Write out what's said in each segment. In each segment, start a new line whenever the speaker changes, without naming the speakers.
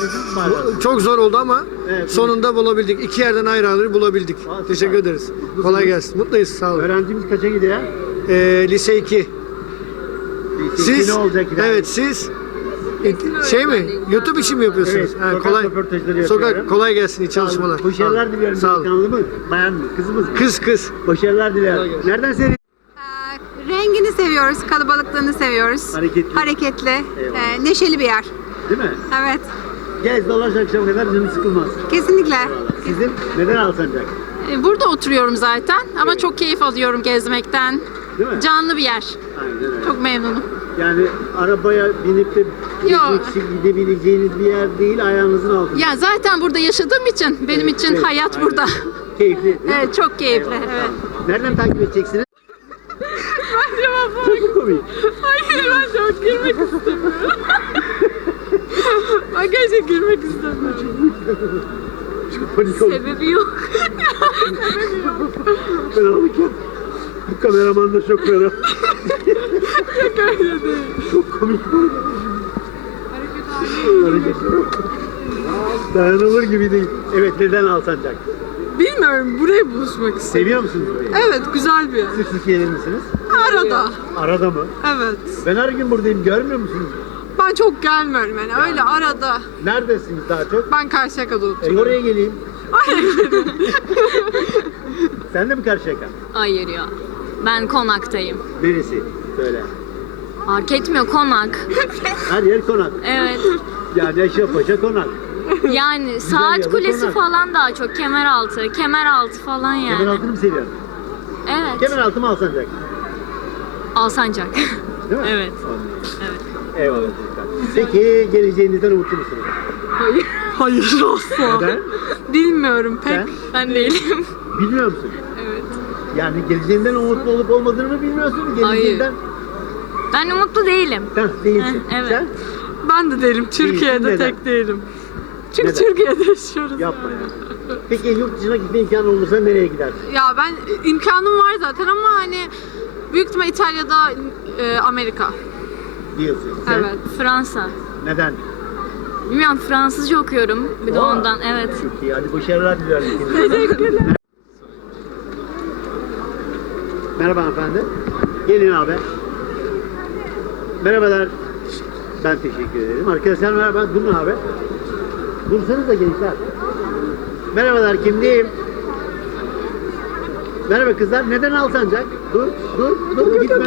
bulamadınız mı hala?
Çok zor oldu ama
Evet,
sonunda bulabildik. İki yerden ayrı ayrı bulabildik.
Aa,
Teşekkür
süper.
ederiz.
Mutlusunuz.
Kolay gelsin. Mutluyuz. Sağ olun.
Öğrencimiz kaça gidiyor?
Lise 2. Siz?
Ne olacak?
Evet siz? Şey mi? YouTube için mi yapıyorsunuz?
Evet, sokak röportajları yapıyorum.
Kolay gelsin. İyi çalışmalar.
Başarılar diliyorum.
Sağ olun.
Delikanlı mı? Bayan mı? Kızımız mı?
Kız.
Başarılar dilerim. Nereden seviyorsun?
Rengini seviyoruz, kalabalıklığını seviyoruz.
Hareketli. Eyvallah.
Neşeli bir yer.
Değil mi?
Evet,
Gez dolaş akşama kadar canı sıkılmaz.
kesinlikle.
Eyvallah. Sizin neden Alsancak?
Burada oturuyorum zaten ama
Evet.
çok keyif alıyorum gezmekten.
Değil mi?
Canlı bir yer.
Aynen öyle.
Çok memnunum.
Yani arabaya binip de
Yok.
gidebileceğiniz bir yer değil, ayağınızın altında.
Ya zaten burada yaşadığım için benim için
Evet,
hayat
aynen.
burada.
Keyifli. değil mi?
Evet, çok keyifli.
Eyvallah,
Evet.
tamam. Nereden takip edeceksiniz? Çok mu komik?
Hayır, ben çok girmek istemiyorum. Ben gerçekten girmek istemiyorum.
Çok panik oldum.
Sebebi yok.
Ben alırken bu kameraman da çok fena. Çok komik. Hareketler. Dayanılır gibi değil. Evet, neden Alsancak?
Bilmiyorum, buraya buluşmak istedim.
Seviyor musunuz burayı?
Evet, güzel bir yer.
Siz Türkiye'li misiniz?
Arada.
Arada mı?
Evet.
Ben her gün buradayım, görmüyor musunuz?
Ben çok gelmiyorum yani, öyle arada.
Neredesiniz daha çok?
Ben Karşıyaka'da oturuyorum.
Oraya geleyim. Sen de mi Karşıyaka?
Hayır ya. Ben Konak'tayım.
Neresi? Söyle.
Fark etmiyor Konak.
Her yer konak.
Evet.
Yani Yaşapaşa konak.
Yani Saat
yalı
Kulesi
Konak.
falan daha çok. Kemeraltı falan yani.
Kemeraltı'nı mı seviyorsun?
Evet.
Kemeraltı mı Alsancak?
Alsancak.
Değil mi?
Evet.
Evet. Eyvallah çocuklar. Peki geleceğinizden umutlu musunuz?
Hayır asla.
Neden?
Bilmiyorum pek.
Sen?
Ben değilim.
Bilmiyor musun?
Evet.
Yani geleceğinden umutlu olup olmadığını mı bilmiyorsun? Geleceğinden...
Ben umutlu değilim.
Sen değilsin.
Heh, evet.
Sen?
Ben de değilim, Türkiye'de
Neden?
tek değilim. Çünkü
Neden?
Türkiye'de yaşıyoruz.
Yapma ya. Peki yurt dışına gitme imkanı olursa nereye gidersin?
Ya ben imkanım var zaten ama hani büyük ihtimal İtalya'da Amerika.
Diyorsun. Sen?
Evet.
Fransa.
Neden?
Bilmiyorum, Fransızca okuyorum. Bir de
Aa,
ondan. Evet.
Çok iyi. Hadi başarılar diliyorum. Teşekkürler. Merhaba hanımefendi. Gelin abi. Merhabalar. Ben teşekkür ederim. Arkadaşlar merhaba. Durun abi. Dursanız da gençler. Merhabalar. Kimliğim? Merhaba kızlar. Neden Alsancak? Dur. Gitme.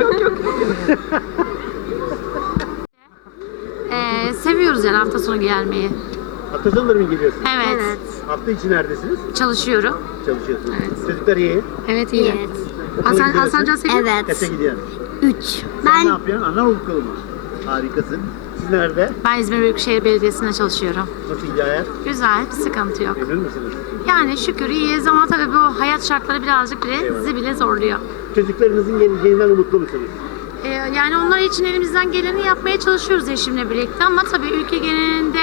Seviyoruz yani hafta sonu gelmeyi.
Hafta sonları mı geliyorsunuz?
Evet.
Hafta içi neredesiniz?
Çalışıyorum.
Çalışıyorsunuz. Çocuklar iyi.
Evet iyi.
Okula gidiyorsun.
Alsancak'ı seviyorum.
Kaça gidiyorsun?
3.
Sen ne yapıyorsun? Anaokulu okulu mu? Harikasın. Siz nerede?
Ben İzmir Büyükşehir Belediyesi'nde çalışıyorum.
Nasıl gidiyor hayat?
Güzel, bir sıkıntı yok.
Memnun musunuz?
Yani şükür iyiyiz ama tabii bu hayat şartları birazcık bizi bile zorluyor.
Çocuklarınızın geleceğinden umutlu musunuz?
Yani onlar için elimizden geleni yapmaya çalışıyoruz eşimle birlikte ama tabii ülke genelinde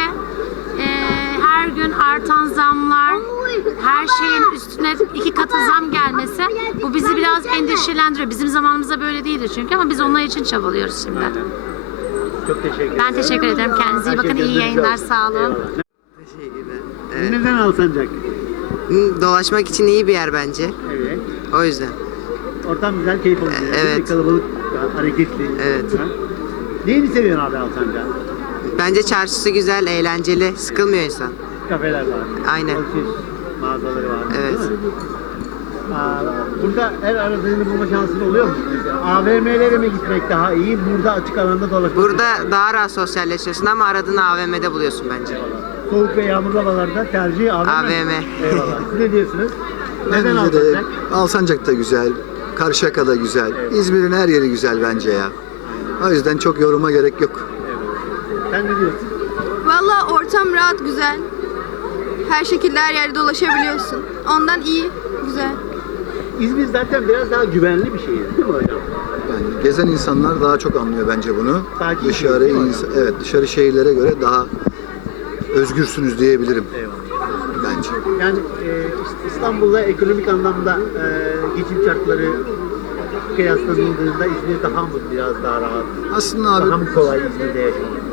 her gün artan zamlar, her şeyin üstüne 2 katı zam gelmesi bu bizi biraz endişelendiriyor. Bizim zamanımızda böyle değildi çünkü ama biz onlar için çabalıyoruz şimdi.
Çok teşekkür ederim.
Ben teşekkür ederim. Kendinize iyi bakın. İyi yayınlar. Sağ olun.
Eyvallah. Neden Alsancak?
Dolaşmak için iyi bir yer bence.
Evet.
O yüzden.
Ortam güzel, keyif alıyor.
Evet.
Kalabalık, hareketli.
Evet.
Ha? Neyini seviyorsun abi Alsancak?
Bence çarşısı güzel, eğlenceli, sıkılmıyor insan.
Kafeler var.
Aynen.
Alışveriş mağazaları var.
Evet.
Değil mi? Burada her aradığını bulma şansın oluyor mu? Mesela AVM'lere mi gitmek daha iyi? Burada açık alanda dolaşmak.
Burada daha rahat sosyalleşiyorsun ama aradığını AVM'de buluyorsun bence.
Soğuk ve yağmurlu havalarda tercih AVM.
AVM.
Eyvallah. Siz ne diyorsunuz? Neden
Bence de
Alsancak?
Alsancak da güzel, Karşıyaka da güzel. İzmir'in her yeri güzel bence ya. O yüzden çok yoruma gerek yok.
Sen ne diyorsun?
Valla ortam rahat, güzel. Her şekilde her yerde dolaşabiliyorsun. Ondan iyi, güzel.
İzmir zaten biraz daha güvenli bir şehir değil mi hocam?
Yani gezen insanlar daha çok anlıyor bence bunu.
Sakin
Dışarı
değil mi
evet, dışarı şehirlere göre daha özgürsünüz diyebilirim
Eyvallah.
bence.
Yani İstanbul'da ekonomik anlamda geçim şartları kıyaslanıldığında İzmir daha mı biraz daha rahat?
Aslında abi
Daha mı kolay İzmir'de yaşamak?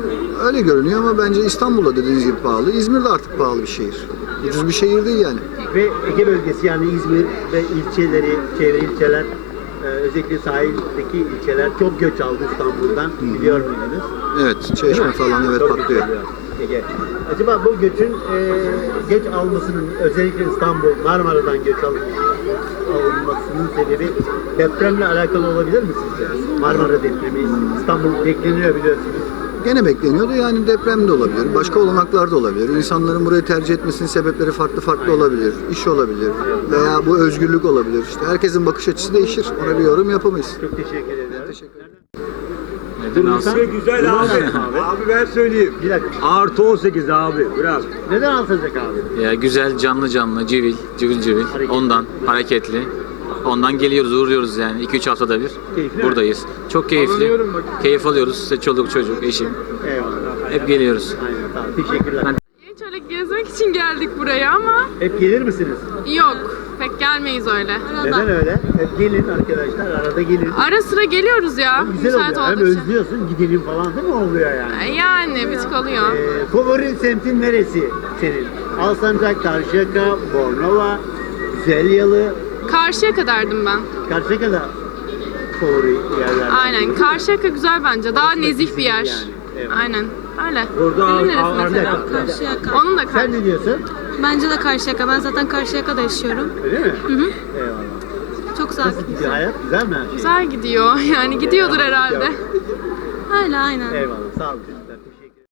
Öyle görünüyor ama bence İstanbul'da dediğiniz gibi pahalı. İzmir de artık pahalı bir şehir. Ucuz bir şehir değil yani.
Ve Ege bölgesi yani İzmir ve ilçeleri, çevre ilçeler, özellikle sahildeki ilçeler çok göç aldı İstanbul'dan. Biliyor muydunuz?
Evet, Çeşme falan evet
Çok
patlıyor.
göç alıyor Ege. Acaba bu göçün göç almasının özellikle İstanbul, Marmara'dan göç alınmasının sebebi depremle alakalı olabilir mi sizce? Marmara depremi, İstanbul bekleniyor biliyorsunuz.
Gene bekleniyordu yani deprem de olabilir, başka olanaklar da olabilir. İnsanların burayı tercih etmesinin sebepleri farklı olabilir. İş olabilir veya bu özgürlük olabilir. İşte herkesin bakış açısı değişir. Ona bir yorum yapamayız.
Çok teşekkür ederim.
Teşekkür ederim.
Neden alsın?
Güzel abi. Abi ben söyleyeyim.
Bir dakika.
Artı 18 abi biraz.
Neden alsacak abi?
Ya güzel, canlı, civil.
Hareketli.
Ondan hareketli. Ondan geliyoruz, uğruyoruz yani 2-3 haftada bir.
Keyifli mi?
Buradayız. Çok keyifli. Keyif alıyoruz. İşte çoluk çocuk, eşim.
Eyvallah.
Hep geliyoruz.
Aynen tamam. Teşekkürler.
Şöyle gezmek için geldik buraya ama
Hep gelir misiniz?
yok. Pek gelmeyiz öyle.
Neden öyle? Hep gelin arkadaşlar. Arada gelin.
Ara sıra geliyoruz ya.
Güzel
Müsait
oluyor. Hem
olduğu için.
özlüyorsun gidelim falan değil mi oluyor yani?
Yani bir tık oluyor.
Favori semtin neresi senin? Alsancak, Karşıyaka, Bornova, Güzelyalı,
Karşıyaka derdim ben.
Karşıyaka'da favori yerler.
Aynen. Karşıyaka güzel bence. Daha nezih bir yer.
Yani. Evet.
Aynen. Öyle.
Burada
Senin neresi
Bir
mesela?
dakika.
Karşıyaka.
Onun da
Sen
Karşıyaka.
ne diyorsun?
Bence de Karşıyaka. Ben zaten Karşıyaka'da yaşıyorum.
Öyle mi? Eyvallah.
Çok
Nasıl
sakin.
gidiyor hayat? Güzel mi her şey?
Güzel gidiyor. Yani gidiyordur herhalde.
Öyle aynen.
Eyvallah. Sağ olun.